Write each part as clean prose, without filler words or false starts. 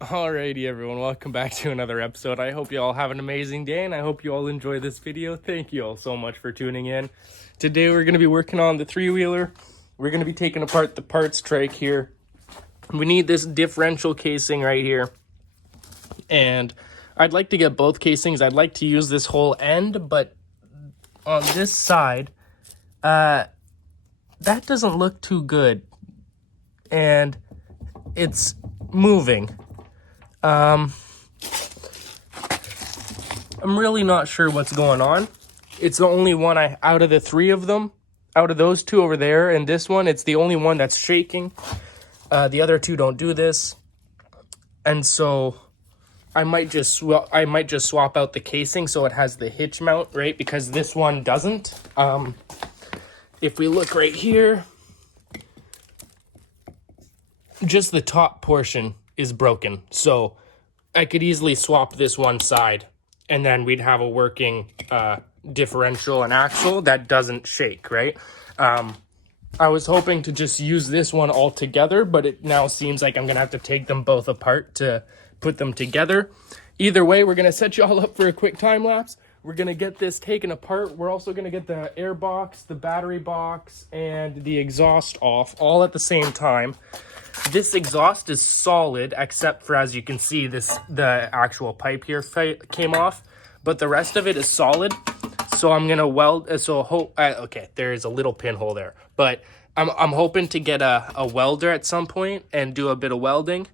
Alrighty everyone, welcome back to another episode. I hope you all have an amazing day and I hope you all enjoy this video. Thank you all so much for tuning in. Today we're going to be working on the three-wheeler. We're going to be taking apart the parts trike here. We need this differential casing right here. And I'd like to get both casings. I'd like to use this whole end, but on this side, that doesn't look too good. And it's moving. I'm really not sure what's going on. It's the only one out of the three of them, out of those two over there and this one, it's the only one that's shaking. The other two don't do this. And so I might just swap out the casing so it has the hitch mount, right? Because this one doesn't. If we look right here, just the top portion is broken. So I could easily swap this one side and then we'd have a working differential and axle that doesn't shake, right? I was hoping to just use this one all together, but it now seems like I'm gonna have to take them both apart to put them together. Either way, we're gonna set you all up for a quick time lapse. We're gonna get this taken apart. We're also gonna get the air box, the battery box, and the exhaust off all at the same time. This exhaust is solid, except for, as you can see, the actual pipe here came off, but the rest of it is solid. So I'm gonna weld. Okay, there is a little pinhole there, but I'm hoping to get a welder at some point and do a bit of welding,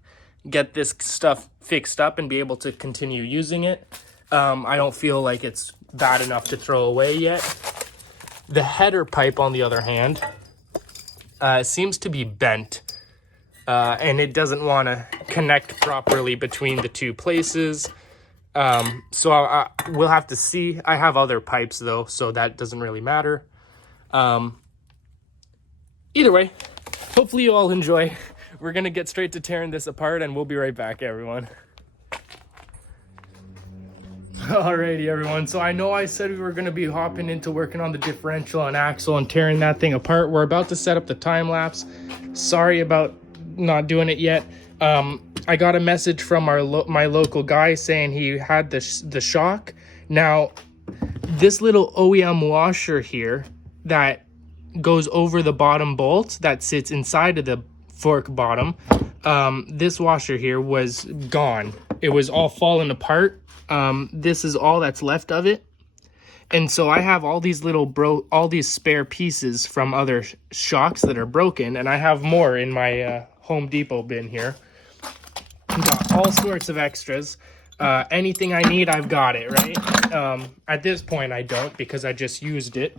get this stuff fixed up, and be able to continue using it. I don't feel like it's bad enough to throw away yet. The header pipe, on the other hand, seems to be bent. And it doesn't want to connect properly between the two places. So we'll have to see. I have other pipes though, so that doesn't really matter. Either way, hopefully you all enjoy. We're going to get straight to tearing this apart and we'll be right back, everyone. Alrighty, everyone. So I know I said we were going to be hopping into working on the differential and axle and tearing that thing apart. We're about to set up the time lapse. Sorry about not doing it yet. I got a message from my local guy saying he had the shock. Now, this little OEM washer here that goes over the bottom bolt that sits inside of the fork bottom, this washer here was gone. It was all falling apart. This is all that's left of it. And so I have all these all these spare pieces from other shocks that are broken, and I have more in my Home Depot bin here. Got all sorts of extras. Anything I need, I've got it, right? At this point, I don't, because I just used it.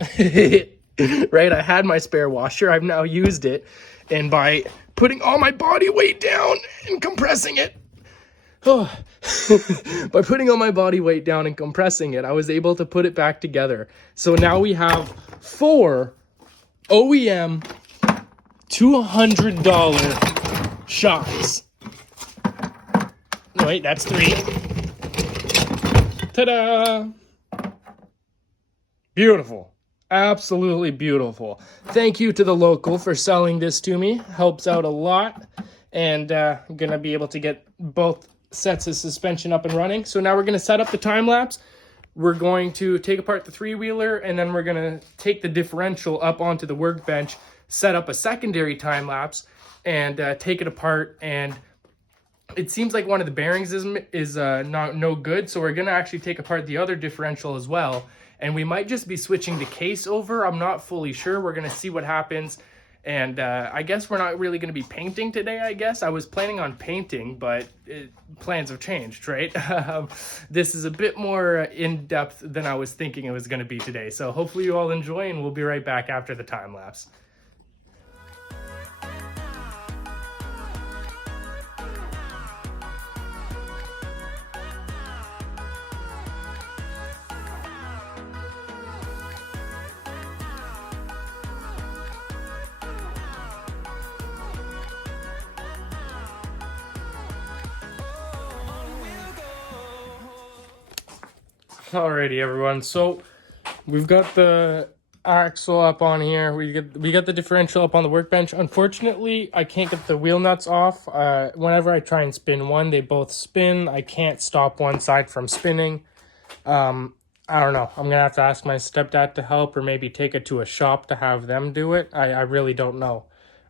Right? I had my spare washer. I've now used it. And by putting all my body weight down and compressing it, by putting all my body weight down and compressing it, I was able to put it back together. So now we have 4 OEM $200 shocks. Wait, that's 3. Ta-da! Beautiful. Absolutely beautiful. Thank you to the local for selling this to me. Helps out a lot. And I'm going to be able to get both sets of suspension up and running. So now we're going to set up the time lapse. We're going to take apart the three-wheeler, and then we're going to take the differential up onto the workbench, set up a secondary time lapse, and take it apart. And it seems like one of the bearings is no good, so we're going to actually take apart the other differential as well. And we might just be switching the case over. I'm not fully sure. We're going to see what happens. And I guess we're not really going to be painting today, I guess. I was planning on painting, but plans have changed, right? This is a bit more in-depth than I was thinking it was going to be today. So hopefully you all enjoy, and we'll be right back after the time lapse. Alrighty, everyone. So we've got the axle up on here. We get the differential up on the workbench. Unfortunately, I can't get the wheel nuts off. Whenever I try and spin one, they both spin. I can't stop one side from spinning. I don't know. I'm gonna have to ask my stepdad to help, or maybe take it to a shop to have them do it. I really don't know.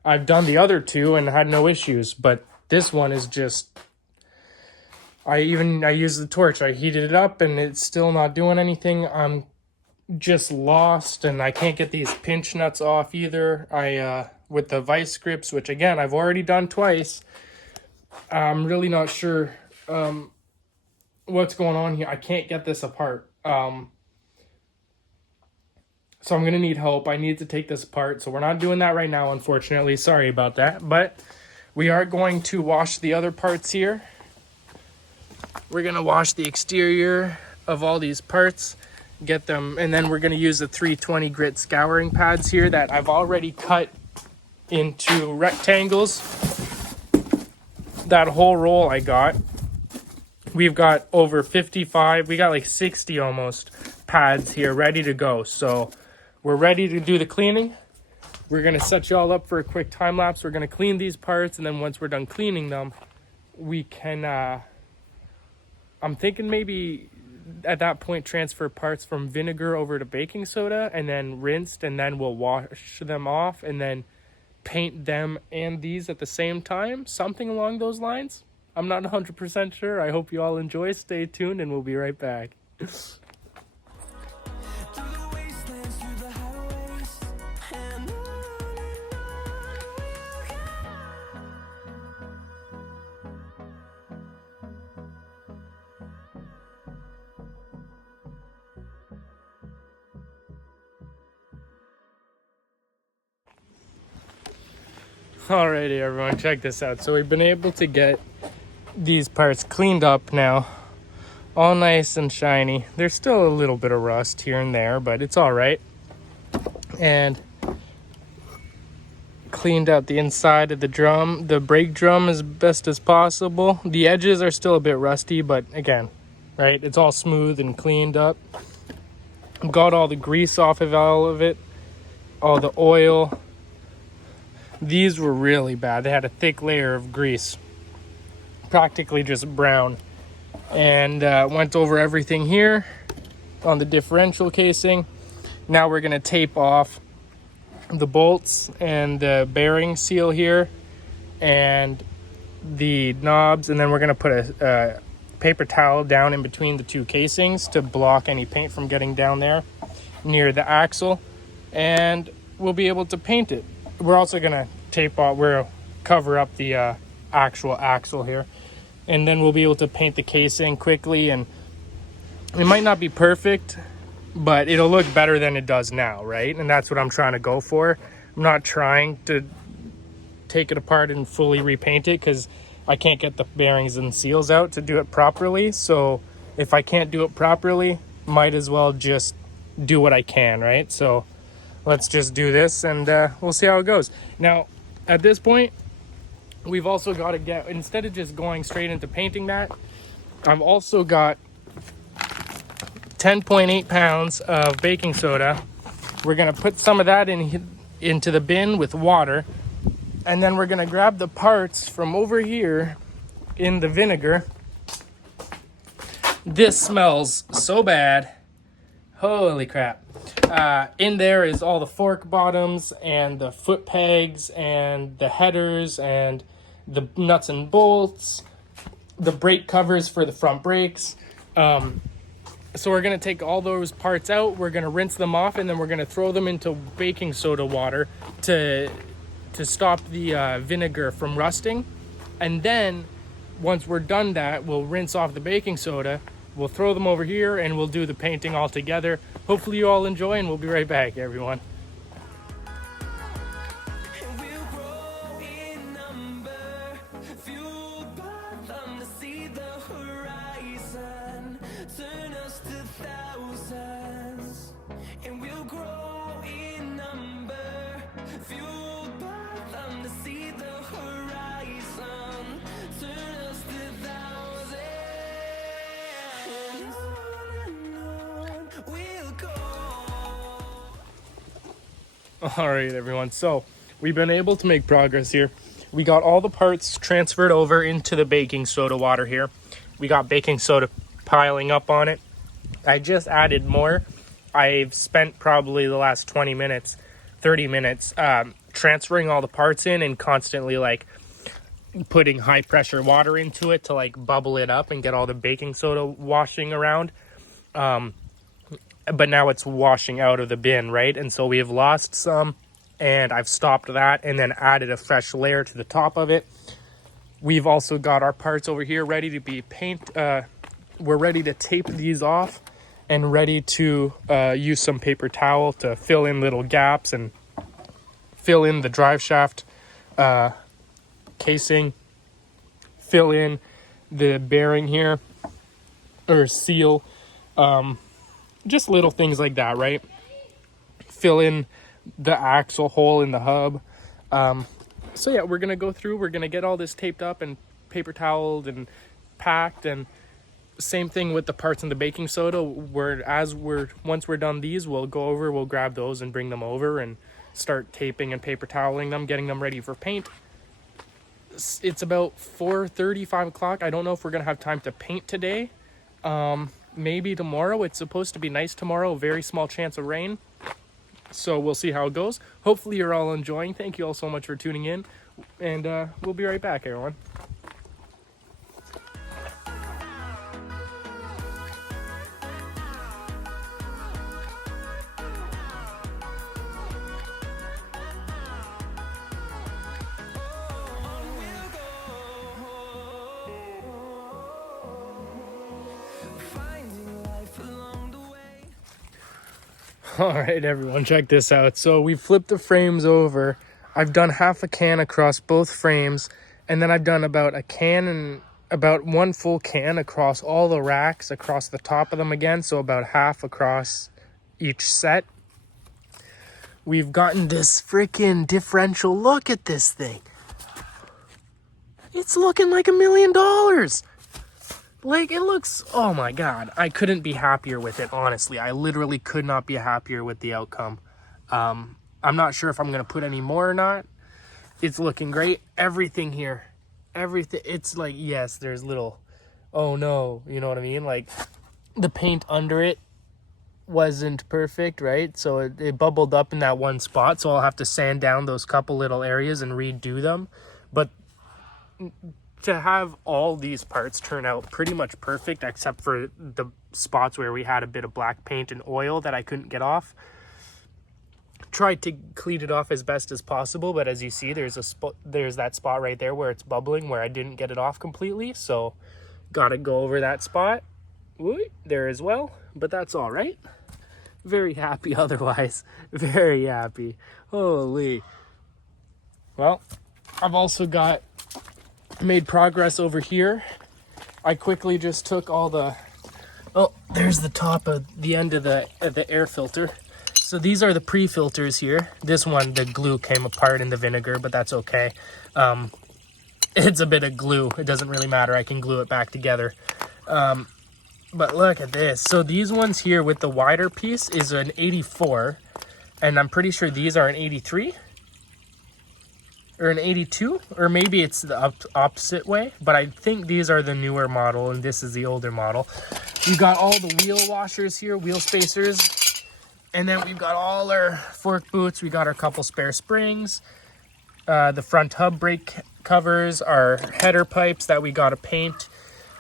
I've done the other two and had no issues, but this one is just... I used the torch. I heated it up and it's still not doing anything. I'm just lost, and I can't get these pinch nuts off either. With the vice grips, which again I've already done twice, I'm really not sure what's going on here. I can't get this apart. So I'm gonna need help. I need to take this apart. So we're not doing that right now, unfortunately. Sorry about that. But we are going to wash the other parts here. We're gonna wash the exterior of all these parts, get them, and then we're gonna use the 320 grit scouring pads here that I've already cut into rectangles. That whole roll I got. We've got over 55, we got like 60 almost pads here ready to go. So we're ready to do the cleaning. We're gonna set you all up for a quick time lapse. We're gonna clean these parts, and then once we're done cleaning them, we can, I'm thinking maybe at that point transfer parts from vinegar over to baking soda and then rinsed, and then we'll wash them off and then paint them and these at the same time. Something along those lines. I'm not 100% sure. I hope you all enjoy. Stay tuned and we'll be right back. Alrighty everyone, check this out. So we've been able to get these parts cleaned up now, all nice and shiny. There's still a little bit of rust here and there, but it's all right. And cleaned out the inside of the drum, the brake drum, as best as possible. The edges are still a bit rusty, but again, right, it's all smooth and cleaned up. Got all the grease off of all of it, all the oil. These were really bad. They had a thick layer of grease, practically just brown. And went over everything here on the differential casing. Now we're gonna tape off the bolts and the bearing seal here and the knobs, and then we're gonna put a paper towel down in between the two casings to block any paint from getting down there near the axle, and we'll be able to paint it. We're also gonna tape off, we'll cover up the actual axle here, and then we'll be able to paint the casing quickly. And it might not be perfect, but it'll look better than it does now, right? And that's what I'm trying to go for. I'm not trying to take it apart and fully repaint it because I can't get the bearings and seals out to do it properly. So if I can't do it properly, might as well just do what I can, right? So let's just do this, and we'll see how it goes. Now, at this point, we've also got to get, instead of just going straight into painting that, I've also got 10.8 pounds of baking soda. We're gonna put some of that into the bin with water, and then we're gonna grab the parts from over here in the vinegar. This smells so bad. Holy crap. In there is all the fork bottoms and the foot pegs and the headers and the nuts and bolts, the brake covers for the front brakes. So we're gonna take all those parts out, we're gonna rinse them off, and then we're gonna throw them into baking soda water to stop the vinegar from rusting. And then once we're done that, we'll rinse off the baking soda, we'll throw them over here, and we'll do the painting all together. Hopefully you all enjoy, and we'll be right back, everyone. All right, everyone. So we've been able to make progress here. We got all the parts transferred over into the baking soda water here. We got baking soda piling up on it. I just added more. I've spent probably the last 20 minutes, 30 minutes transferring all the parts in and constantly like putting high pressure water into it to like bubble it up and get all the baking soda washing around. But now it's washing out of the bin, right? And so we have lost some, and I've stopped that and then added a fresh layer to the top of it. We've also got our parts over here ready to be we're ready to tape these off and ready to use some paper towel to fill in little gaps and fill in the drive shaft casing, fill in the bearing here, or seal, just little things like that, right? Fill in the axle hole in the hub. So yeah, we're gonna go through, we're gonna get all this taped up and paper toweled and packed, and same thing with the parts in the baking soda. Once we're done these, we'll go over, we'll grab those and bring them over and start taping and paper toweling them, getting them ready for paint. It's about 4:30, 5 o'clock. I don't know if we're gonna have time to paint today. Maybe tomorrow. It's supposed to be nice tomorrow, very small chance of rain. So we'll see how it goes. Hopefully you're all enjoying. Thank you all so much for tuning in, and we'll be right back, everyone. All right, everyone, check this out. So we flipped the frames over. I've done half a can across both frames, and then I've done about one full can across all the racks, across the top of them again, so about half across each set. We've gotten this freaking differential. Look at this thing. It's looking like $1 million. Like, it looks, oh my God, I couldn't be happier with it, honestly. I literally could not be happier with the outcome. I'm not sure if I'm going to put any more or not. It's looking great. Everything here, everything, it's like, yes, there's little, oh no, you know what I mean? Like, the paint under it wasn't perfect, right? So it bubbled up in that one spot, so I'll have to sand down those couple little areas and redo them. But to have all these parts turn out pretty much perfect, except for the spots where we had a bit of black paint and oil that I couldn't get off. Tried to clean it off as best as possible, but as you see, there's that spot right there where it's bubbling, where I didn't get it off completely. So gotta go over that spot there as well, but that's all right. Very happy otherwise. Very happy. Holy. Well, I've also made progress over here. I quickly just took all there's the top of the end of the air filter. So these are the pre-filters here. This one, the glue came apart in the vinegar, but that's okay. It's a bit of glue. It doesn't really matter. I can glue it back together. But look at this. So these ones here with the wider piece is an 84, and I'm pretty sure these are an 83. Or an 82, or maybe it's the opposite way, but I think these are the newer model and this is the older model. We've got all the wheel washers here, wheel spacers, and then we've got all our fork boots. We got our couple spare springs, the front hub brake covers, our header pipes that we got to paint,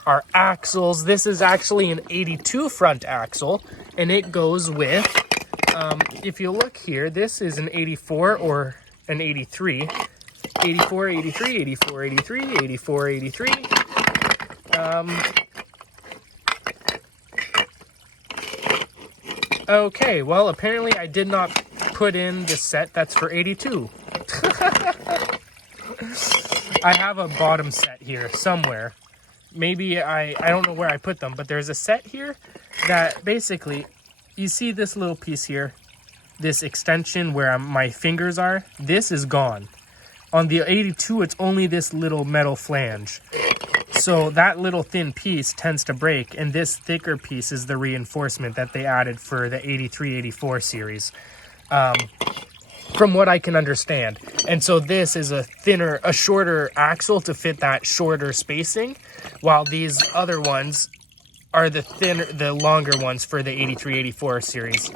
our axles. This is actually an 82 front axle, and it goes with, if you look here, this is an 84 or an 83. 84, 83, 84, 83, 84, 83. Okay, well, apparently I did not put in the set that's for 82. I have a bottom set here somewhere. Maybe I don't know where I put them, but there's a set here that basically, you see this little piece here, this extension where my fingers are, this is gone. On the 82, it's only this little metal flange. So that little thin piece tends to break, and this thicker piece is the reinforcement that they added for the 83-84 series. from what I can understand. And so this is a shorter axle to fit that shorter spacing, while these other ones are the longer ones for the 83-84 series.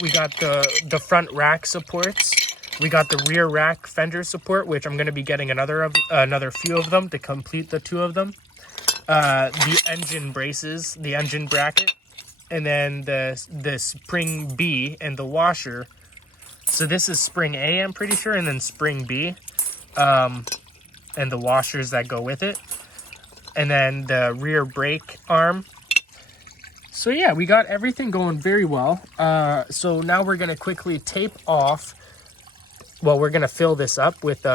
We got the front rack supports. We got the rear rack fender support, which I'm going to be getting another few of them to complete the 2 of them. The engine braces, the engine bracket, and then the spring B and the washer. So this is spring A, I'm pretty sure, and then spring B, and the washers that go with it, and then the rear brake arm. So yeah, we got everything going very well. So now we're gonna quickly tape off. Well, we're gonna fill this up with.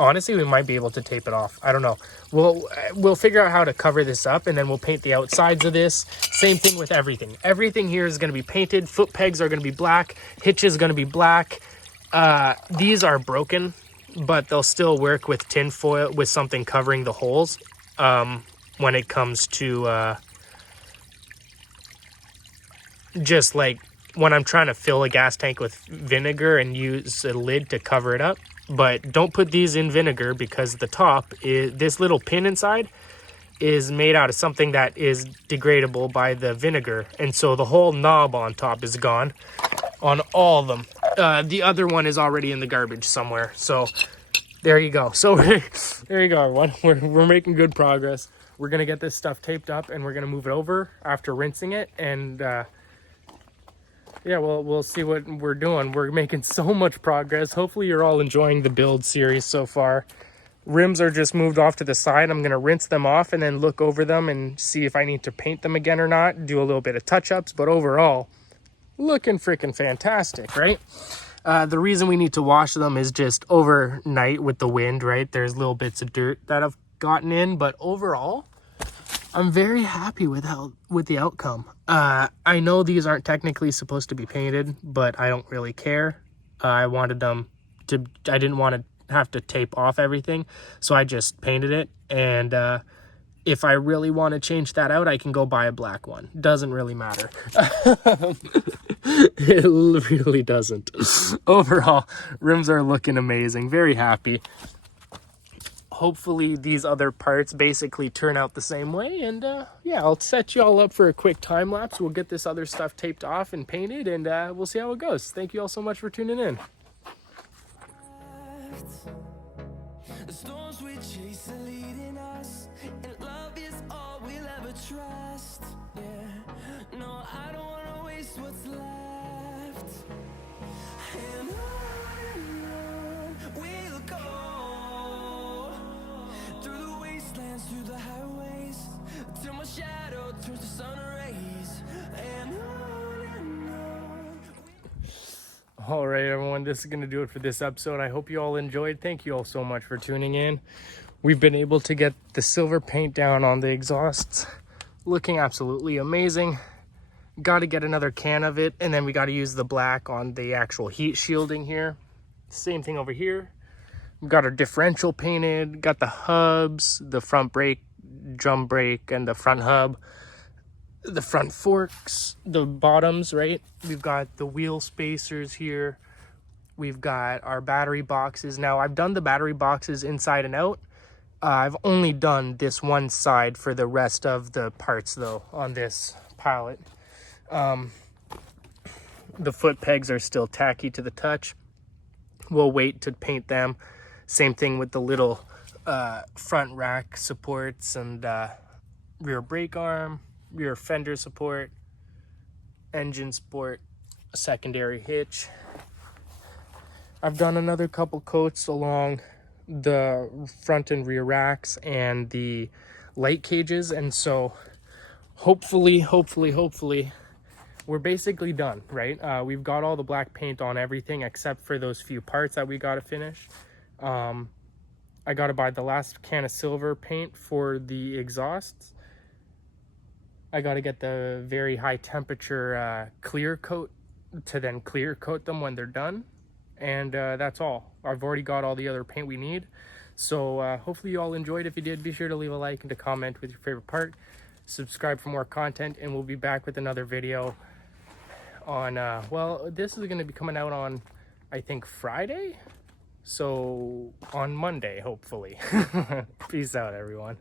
Honestly, we might be able to tape it off. I don't know. We'll figure out how to cover this up, and then we'll paint the outsides of this. Same thing with everything. Everything here is going to be painted. Foot pegs are going to be black. Hitch is going to be black. These are broken, but they'll still work with tin foil, with something covering the holes. When it comes to just like when I'm trying to fill a gas tank with vinegar and use a lid to cover it up. But don't put these in vinegar, because the top is, this little pin inside is made out of something that is degradable by the vinegar. And so the whole knob on top is gone on all of them. The other one is already in the garbage somewhere. So there you go. So there you go, everyone. We're making good progress. We're going to get this stuff taped up, and we're going to move it over after rinsing it. And yeah, we'll see what we're doing. We're making so much progress. Hopefully you're all enjoying the build series so far. Rims are just moved off to the side. I'm going to rinse them off and then look over them and see if I need to paint them again or not. Do a little bit of touch-ups, but overall, looking freaking fantastic, right? The reason we need to wash them is just overnight with the wind, right? There's little bits of dirt that have gotten in, but overall, I'm very happy with the outcome. I know these aren't technically supposed to be painted, but I don't really care. I didn't want to have to tape off everything, so I just painted it. And if I really want to change that out, I can go buy a black one. Doesn't really matter. It really doesn't. Overall, rims are looking amazing. Very happy. Hopefully these other parts basically turn out the same way. And yeah, I'll set you all up for a quick time lapse. We'll get this other stuff taped off and painted, and we'll see how it goes. Thank you all so much for tuning in. The storms we chase are leading us, and love is all we'll ever trust. Yeah, no, I don't wanna waste what's left. And on we'll go, through the wastelands, through the highways, till my shadow turns to sun rays. And on. All right, everyone, this is going to do it for this episode. I hope you all enjoyed. Thank you all so much for tuning in. We've been able to get the silver paint down on the exhausts. Looking absolutely amazing. Got to get another can of it, and then we got to use the black on the actual heat shielding here. Same thing over here. We've got our differential painted. Got the hubs, the front brake, drum brake, and the front hub. The front forks, the bottoms, right? We've got the wheel spacers here. We've got our battery boxes. Now, I've done the battery boxes inside and out. I've only done this one side for the rest of the parts, though, on this pallet. The foot pegs are still tacky to the touch. We'll wait to paint them. Same thing with the little front rack supports and rear brake arm, rear fender support, engine support, secondary hitch. I've done another couple coats along the front and rear racks and the light cages, and so hopefully we're basically done, right? We've got all the black paint on everything except for those few parts that we got to finish. I got to buy the last can of silver paint for the exhausts. I got to get the very high temperature clear coat to then clear coat them when they're done. And that's all. I've already got all the other paint we need. So hopefully you all enjoyed. If you did, be sure to leave a like and to comment with your favorite part. Subscribe for more content, and we'll be back with another video on, well, this is going to be coming out on, I think, Friday. So on Monday, hopefully. Peace out, everyone.